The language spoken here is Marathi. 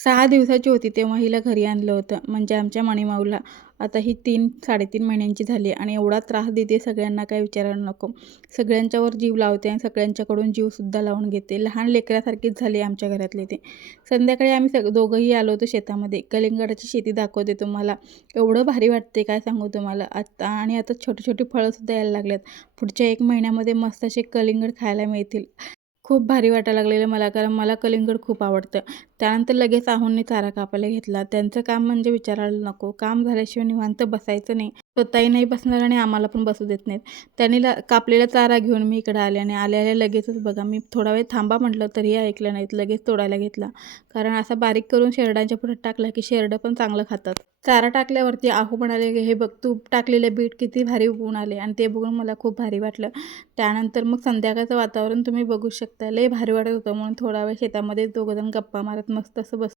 6 दिवसाची होती तेव्हा हिला घरी आणलं होतं. म्हणजे आमच्या मणिमाऊला. आता ही 3-3.5 महिन्यांची झाली आणि एवढा त्रास देते सगळ्यांना काही विचारायला नको. सगळ्यांच्यावर जीव लावते आणि सगळ्यांच्याकडून जीवसुद्धा लावून घेते. लहान लेकरासारखीच झाली आमच्या घरातले ते. संध्याकाळी आम्ही दोघंही आलो होतो शेतामध्ये. कलिंगडाची शेती दाखवते तुम्हाला. एवढं भारी वाटते काय सांगू तुम्हाला. आता छोटी-छोटी फळंसुद्धा यायला लागल्यात. पुढच्या 1 महिन्यामध्ये मस्त असे कलिंगड खायला मिळतील. खूप भारी वाटायला लागलेलं मला, कारण मला कलिंगड खूप आवडतं. त्यानंतर लगेच आहोंनी चारा कापायला घेतला. त्यांचं काम म्हणजे विचारायला नको. काम झाल्याशिवाय निवांत बसायचं नाही. स्वतःही नाही बसणार आणि आम्हाला पण बसू देत नाहीत. त्यांनी कापलेला चारा घेऊन मी इकडं आले आणि आल्या-आल्या लगेचच बघा, मी थोडा वेळ थांबा म्हटलं तरीही ऐकलं नाहीत. लगेच तोडायला घेतला. कारण असा बारीक करून शेरडांच्या पुढ्यात टाकला की शेरडं पण चांगलं खातात. चारा टाकल्यावरती आहो म्हणाले, "हे बघ, तू टाकलेले बीट किती भारी उगवून आले." आणि ते बघून मला खूप भारी वाटलं. त्यानंतर मग संध्याकाळचं वातावरण तुम्ही बघू शकता. लय भारी वाटत होतं म्हणून थोडा वेळ शेतामध्ये दोघंजण गप्पा मारत मस्त असं